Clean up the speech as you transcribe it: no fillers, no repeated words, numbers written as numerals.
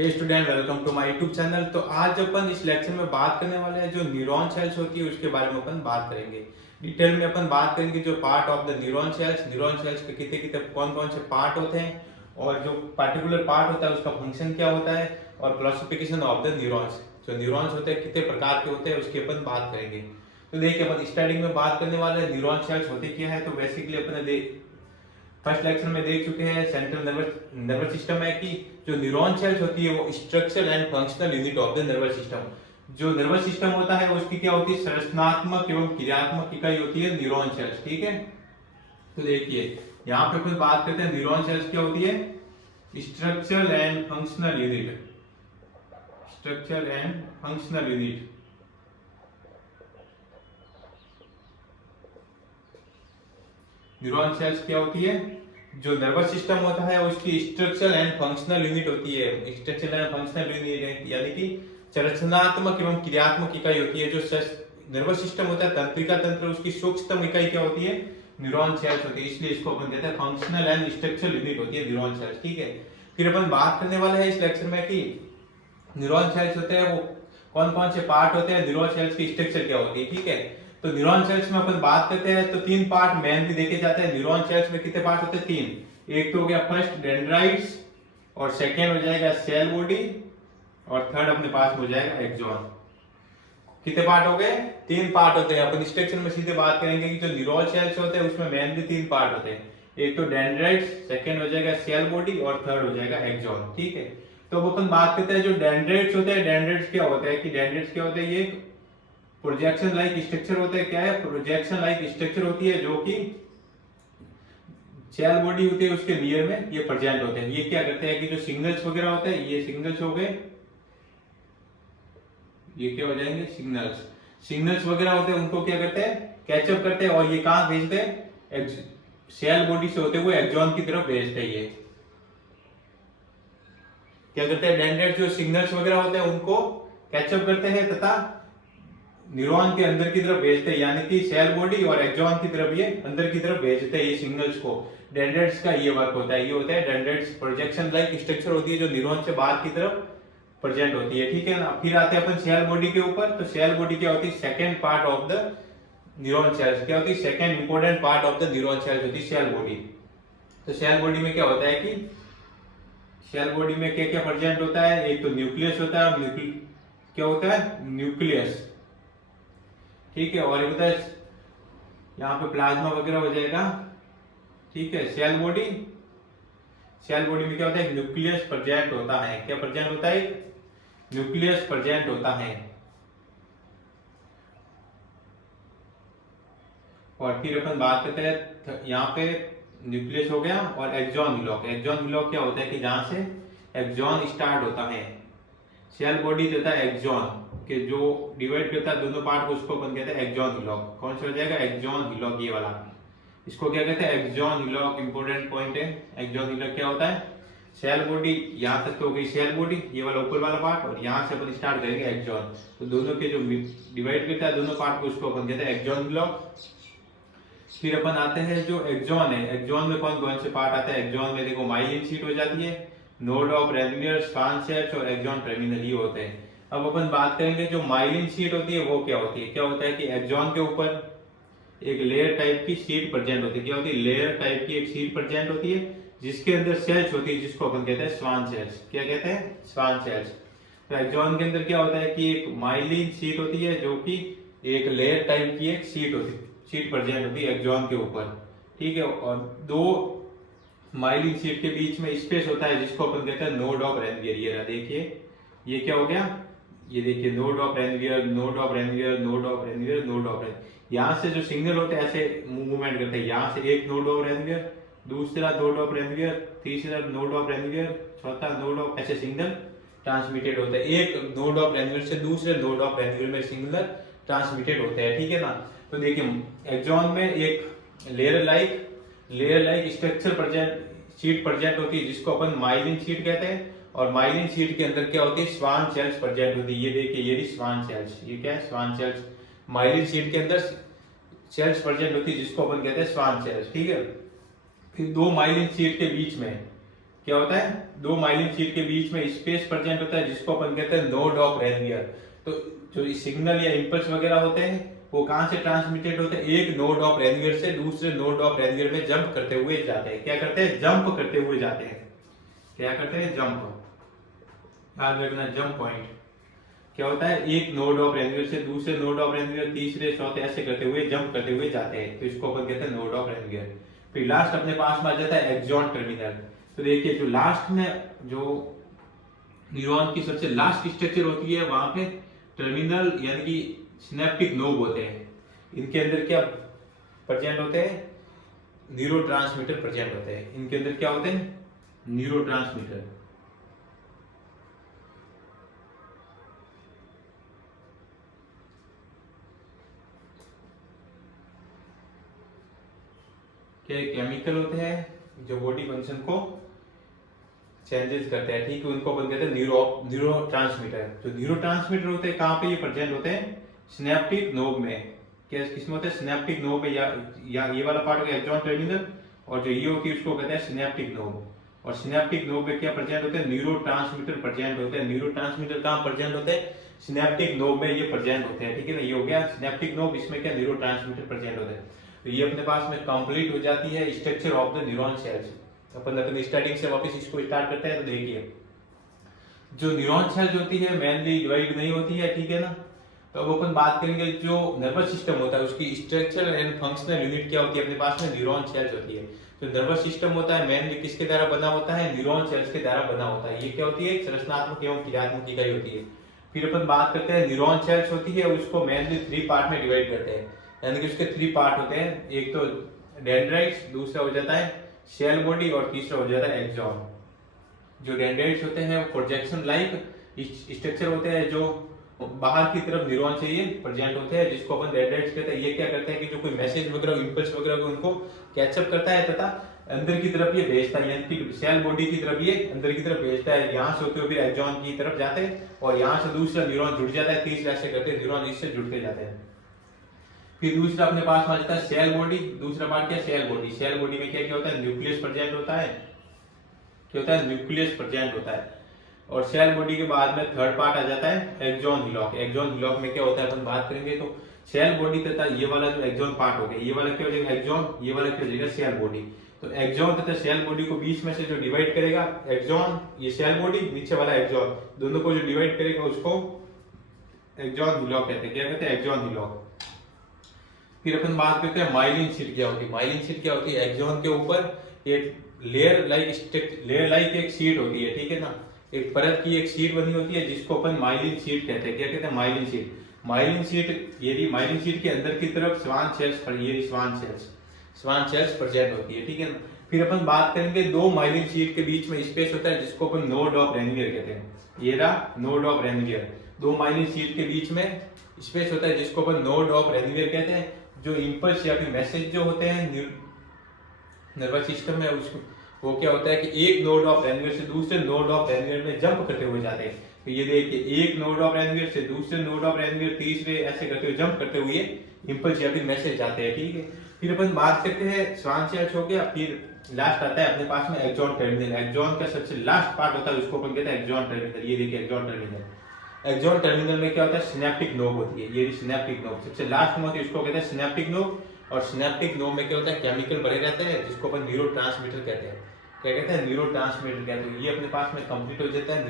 Hey student, welcome to my YouTube channel. तो आज अपन इस लेक्चर में बात करने वाले हैं जो न्यूरॉन सेल्स होती है उसके बारे में अपन बात करेंगे। डिटेल में अपन बात करेंगे जो part of the neuron cells के कितने कितने कौन कौन से पार्ट होते हैं और जो पर्टिकुलर पार्ट होता है उसका फंक्शन क्या होता है और क्लासिफिकेशन ऑफ द न्यूरॉन्स। जो न्यूरॉन्स होते हैं कितने प्रकार के होते हैं उसकी अपन बात करेंगे। तो देखिए, अपन स्टार्टिंग में बात करने वाले न्यूरॉन सेल्स होते क्या है। तो बेसिकली अपन फर्स्ट लेक्चर में देख चुके हैं सेंट्रल नर्वस सिस्टम है कि जो न्यूरॉन सेल्स होती है वो structural and functional unit of the nervous system. जो नर्वस सिस्टम होता है उसकी क्या होती है, संरचनात्मक एवं क्रियात्मक इकाई होती है न्यूरॉन सेल्स। ठीक है, तो देखिए यहाँ पे फिर बात करते हैं न्यूरॉन सेल्स क्या होती है, structural and functional unit. Structural and functional unit. Neuron cells क्या होती है, जो नर्वस सिस्टम होता है उसकी स्ट्रक्चरल एंड फंक्शनल यूनिट होती है। स्ट्रक्चरल एंड फंक्शनल यूनिट यानी कि संरचनात्मक एवं क्रियात्मक इकाई होती है। जो नर्वस सिस्टम होता है, तंत्रिका तंत्र, उसकी सूक्ष्मतम इकाई क्या होती है, न्यूरॉन सेल्स होती है। इसलिए इसको अपन कहते हैं फंक्शनल एंड स्ट्रक्चरल यूनिट होती है न्यूरॉन सेल्स। ठीक है, फिर अपन बात करने वाले हैं इस लेक्चर में कि न्यूरॉन सेल्स होते हैं वो कौन कौन से पार्ट होते हैं, न्यूरॉन सेल्स की स्ट्रक्चर क्या होती है। ठीक है, तो न्यूरॉन सेल्स में अपन बात करते हैं तो तीन पार्ट मेनली देखे जाते हैं। न्यूरॉन सेल्स में कितने पार्ट होते हैं, तीन। एक तो हो गया फर्स्ट डेंड्राइट्स, और सेकेंड हो जाएगा सेल बॉडी, और थर्ड अपने पास हो जाएगा एक्सॉन। कितने पार्ट हो गए, तीन पार्ट होते हैं। अपन स्ट्रक्चर में सीधे बात करेंगे कि जो न्यूरॉन सेल्स होते हैं उसमें मेनली तीन पार्ट होते हैं। एक तो डेंड्राइट्स, सेकेंड हो जाएगा सेल बॉडी, और थर्ड हो जाएगा एक्सॉन। ठीक है, तो अपन बात करते हैं जो डेंड्राइट्स होते हैं। डेंड्राइट्स क्या होता है कि डेंड्राइट्स क्या होते हैं, ये प्रोजेक्शन लाइक स्ट्रक्चर होता है। क्या है, प्रोजेक्शन लाइक स्ट्रक्चर होती है जो कि सेल बॉडी होती है उसके नियर में ये प्रेजेंट होते हैं। ये क्या करते हैं कि जो सिग्नल्स वगैरह होते हैं, ये सिग्नल्स हो गए, ये क्या हो जाएंगे, सिग्नल्स वगैरह होते हैं, उनको क्या करते हैं, कैचअप करते हैं, और ये कहां भेजते हैं, सेल बॉडी से होते हुए एक्सॉन की तरफ भेजते हैं। ये क्या करते हैं, डेंड्राइट जो सिग्नल्स वगैरह होते हैं उनको कैचअप करते हैं तथा न्यूरॉन के अंदर की तरफ भेजते हैं, यानी कि सेल बॉडी और एक्सॉन की तरफ ये अंदर की तरफ भेजते हैं ये सिग्नल्स को। डेंड्राइट्स का ये वर्क होता है, ये होता है डेंड्राइट्स प्रोजेक्शन लाइक स्ट्रक्चर होती है जो न्यूरॉन से बाहर की तरफ प्रेजेंट होती है। ठीक है ना, फिर आते हैं अपन सेल बॉडी के ऊपर। तो सेल बॉडी क्या होती है, second part of the neuron cells. क्या होती है, second important part of the neuron cells होती है सेल बॉडी। तो सेल बॉडी में क्या होता है कि सेल बॉडी में क्या क्या प्रेजेंट होता है, एक तो न्यूक्लियस होता है, क्या होता है, न्यूक्लियस। ठीक है, और होता है यहाँ पे प्लाज्मा वगैरह हो जाएगा। ठीक है, सेल बॉडी में क्या होता है, न्यूक्लियस प्रेजेंट होता है। क्या प्रेजेंट होता है, न्यूक्लियस प्रेजेंट होता है। और फिर अपन बात करते हैं यहाँ पे न्यूक्लियस हो गया, और एक्सॉन विलॉक। एक्सॉन विलॉक क्या होता है कि जहां से एक्सॉन स्टार्ट होता है। सेल बॉडी देता है एक्सॉन के जो डिवाइड करता है दोनों पार्ट को, उसको अपन कहते हैं एक्सॉन विलॉक। कौन सा हो जाएगा, एक्सॉन विलॉक, ये वाला। इसको क्या कहते हैं, एक्सॉन विलॉक। इंपॉर्टेंट पॉइंट है, एक्सॉन विलॉक क्या होता है, सेल बॉडी यहाँ तक तो हो गई सेल बॉडी, ये वाला ऊपर वाला पार्ट, और यहाँ से अपन स्टार्ट करेंगे एक्सॉन। तो दोनों के जो डिवाइड करता है दोनों पार्ट को, उसको अपन कहते हैं एक्सॉन विलॉक। फिर अपन आते हैं जो एक्सॉन है। एक्सॉन में कौन कौन से पार्ट आते हैं, एक्सॉन में देखो माइलिन शीट हो जाती है, node of Ranvier, Schwann cells, और एक्सॉन टर्मिनल ये होते हैं। अब अपन बात करेंगे जो माइलिन शीट होती है वो क्या होती है। क्या होता है कि एक्सॉन के ऊपर एक लेयर टाइप की शीट प्रेजेंट होती है। क्या होती है, लेयर टाइप की एक शीट प्रेजेंट होती है जिसके अंदर सेल्स होती है, जिसको अपन कहते हैं स्वान सेल्स। क्या कहते हैं, स्वान सेल्स। तो एक्सॉन के अंदर क्या होता है कि एक माइलिन शीट होती है जो कि एक लेयर टाइप की एक शीट प्रेजेंट होती है एक्सॉन के ऊपर। ठीक है, और दो माइलिन शीट के बीच में स्पेस होता है जिसको अपन कहते हैं नोड ऑफ रेनवियर। ये रहा, देखिए ये क्या हो गया, ये देखिए node of Ranvier, node of Ranvier, node of Ranvier, node of Ranvier. यहाँ से जो सिग्नल होते हैं ऐसे मूवमेंट करते हैं, यहाँ से एक नोड ऑफ रेनवियर, दूसरा नोड ऑफ रेनवियर, तीसरा नोड ऑफ रेनवियर, चौथा नोड ऑफ, ऐसे सिग्नल ट्रांसमिटेड होते हैं। एक नोड ऑफ रेनवियर से दूसरे नोड ऑफ रेनवियर में सिग्नल ट्रांसमिटेड होते हैं। ठीक है ना, तो देखिए एक्सॉन में एक layer like structure present sheet present होती है जिसको अपन माइलिन शीट कहते हैं, और माइलिन शीट के अंदर क्या होती है, स्वान सेल्स प्रेजेंट होती है। ये देखिए, ये स्वान सेल्स, ये क्या है, स्वान सेल्स। माइलिन शीट के अंदर सेल्स प्रेजेंट होती है जिसको अपन कहते हैं स्वान सेल्स। ठीक है, फिर दो माइलिन शीट के बीच में क्या होता है, दो माइलिन शीट के बीच में स्पेस प्रेजेंट होता है जिसको अपन कहते हैं नोड ऑफ रेनवियर। तो जो सिग्नल या इंपल्स वगैरह होते हैं वो कहां से ट्रांसमिटेड होते हैं, एक नोड ऑफ रेनवियर से दूसरे नोड ऑफ रेनवियर में जंप करते हुए जाते हैं। क्या करते हैं, जंप करते हुए जाते हैं। क्या करते हैं, जंप, याद रखना जंप पॉइंट। क्या होता है, एक नोड ऑफ रेनवियर से दूसरे नोड ऑफ रेनवियर, तीसरे चौथे ऐसे करते हुए जंप करते हुए जाते हैं, तो इसको अपन कहते हैं नोड ऑफ रेनवियर। फिर लास्ट अपने पास में आ जाता है एक्सॉन टर्मिनल। तो देखिए जो लास्ट में जो न्यूरॉन की सबसे लास्ट स्ट्रक्चर होती है वहां पे टर्मिनल यानी कि सिनेप्टिक नोब होते हैं। इनके अंदर क्या प्रेजेंट होते हैं, न्यूरोट्रांसमीटर प्रेजेंट होते हैं। इनके अंदर क्या होते हैं, न्यूरोट्रांसमीटर। क्या केमिकल होते हैं जो बॉडी फंक्शन को चेंजेस करते हैं, ठीक है, उनको अपन कहते हैं न्यूरोट्रांसमीटर। जो न्यूरोट्रांसमीटर होते हैं कहाँ पे ये प्रेजेंट होते हैं, सिनेप्टिक नोब में। क्या किसमें होते हैं, सिनेप्टिक नोब में, या ये वाला पार्ट होगा एक्सॉन टर्मिनल, और जो ये होती है उसको कहते हैं सिनेप्टिक नोब। और सिनेप्टिक नोब में क्या प्रेजेंट होते हैं, न्यूरोट्रांसमीटर प्रेजेंट होते हैं। न्यूरोट्रांसमीटर कहाँ प्रेजेंट होते हैं, सिनेप्टिक नोब में ये प्रेजेंट होते हैं, ठीक है ना। ये हो गया सिनेप्टिक नोब, इसमें क्या न्यूरोट्रांसमीटर प्रेजेंट होते हैं। तो ये अपने पास में कंप्लीट हो जाती है structure of the neuron cells. Upon starting से वापस इसको स्टार्ट करते हैं। तो देखिए जो न्यूरॉन सेल्स होती है मेनली डिवाइड नहीं होती है, ठीक है ना। तो अब अपन बात करेंगे जो नर्वस सिस्टम होता है उसकी स्ट्रक्चर एंड फंक्शनल यूनिट क्या होती है, अपने पास में न्यूरॉन सेल्स होती है। जो नर्वस सिस्टम होता है मेनली किसके द्वारा बना होता है, न्यूरॉन सेल्स के द्वारा बना होता है। ये क्या होती है, संरचनात्मक एवं क्रियात्मक इकाई होती है। फिर अपन बात करते हैं न्यूरॉन सेल्स होती है, उसको मेनली 3 पार्ट में डिवाइड करते हैं, यानी कि उसके 3 पार्ट होते हैं। एक तो डेंड्राइट्स, दूसरा हो जाता है सेल बॉडी, और तीसरा हो जाता है एक्सॉन। जो डेंड्राइट्स होते हैं वो प्रोजेक्शन लाइक स्ट्रक्चर होते हैं जो बाहर की तरफ न्यूरॉन से ये प्रेजेंट होते हैं, जिसको अपन डेंड्राइट्स कहते हैं। ये क्या करते हैं कि जो कोई मैसेज वगैरह इंपल्स वगैरह उनको कैचअप करता है तथा अंदर की तरफ ये भेजता है, यानी कि सेल बॉडी की तरफ ये अंदर की तरफ भेजता है। यहाँ से होते हुए फिर एक्सॉन की तरफ जाते हैं और यहाँ से दूसरा न्यूरॉन जुड़ जाता है, तीसरा ऐसे करते न्यूरॉन इससे जुड़ते जाते हैं। फिर दूसरा अपने पास आ जाता है सेल बॉडी। दूसरा पार्ट क्या है, सेल बॉडी। सेल बॉडी में क्या क्या होता है, न्यूक्लियस प्रेजेंट होता है। क्या होता है, न्यूक्लियस प्रेजेंट होता है। और सेल बॉडी के बाद में थर्ड पार्ट आ जाता है एक्सॉन हिलॉक। एक्सॉन हिलॉक में क्या होता है अपन बात करेंगे। तो सेल बॉडी तथा ये वाला जो एक्सॉन पार्ट हो गया, ये वाला क्या हो जाएगा एक्सॉन, ये वाला क्या हो जाएगा सेल बॉडी। तो एक्सॉन तथा सेल बॉडी को बीच में से जो डिवाइड करेगा, एक्सॉन ये सेल बॉडी, नीचे वाला एक्सॉन, दोनों को जो डिवाइड करेगा उसको एक्सॉन हिलॉक कहते हैं। क्या कहते हैं, एक्सॉन हिलॉक। फिर अपन बात करते हैं माइलिन शीट क्या होती है। माइलिन शीट क्या होती है, एक्सॉन के ऊपर एक लेयर लाइक एक शीट होती है, ठीक है ना। एक परत की एक शीट बनी होती है जिसको अपन माइलिन शीट कहते हैं। क्या कहते हैं, माइलिन शीट। माइलिन शीट, यदि माइलिन शीट के अंदर की तरफ स्वान सेल्स, ये स्वान सेल्स प्रेजेंट होती है, ठीक है ना। फिर अपन बात करेंगे दो माइलिन शीट के बीच में स्पेस होता है जिसको अपन नोड ऑफ रेनवियर कहते हैं। ये रहा नोड ऑफ रेनवियर। दो माइलिन शीट के बीच में स्पेस होता है जिसको अपन नोड ऑफ रेनवियर कहते हैं। जो इंपल्स या फिर मैसेज जो होते हैं नर्वस सिस्टम में, उसको वो क्या होता है कि एक नोड ऑफ रेनवियर से दूसरे नोड ऑफ रेनवियर में जंप करते हुए जाते हैं। तो ये देखिए एक नोड ऑफ रेनवियर से दूसरे नोड ऑफ रेनवियर, तीसरे ऐसे करते हुए जंप करते हुए इंपल्स या फिर मैसेज जाते हैं, ठीक है। फिर अपन बात करते हैं स्वान सेल्स हो गया। फिर लास्ट आता है अपने पास में एक्सॉन टर्मिनल। एक्सॉन का सबसे लास्ट पार्ट होता है उसको अपन कहते हैं एक्सॉन टर्मिनल। ये देखिए एक्सॉन टर्मिनल। एक्सॉन टर्मिनल में क्या होता है, सिनेप्टिक नोब होती है। ये सिनेप्टिक नोब सबसे लास्ट में होती है, उसको कहते हैं सिनेप्टिक नोब। और सिनेप्टिक नोब में क्या होता है, केमिकल भरे रहते हैं जिसको अपन न्यूरोट्रांसमीटर कहते हैं। क्या कहते हैं, न्यूरोट्रांसमीटर कहते हैं। ये अपने पास में कंप्लीट हो जाता है।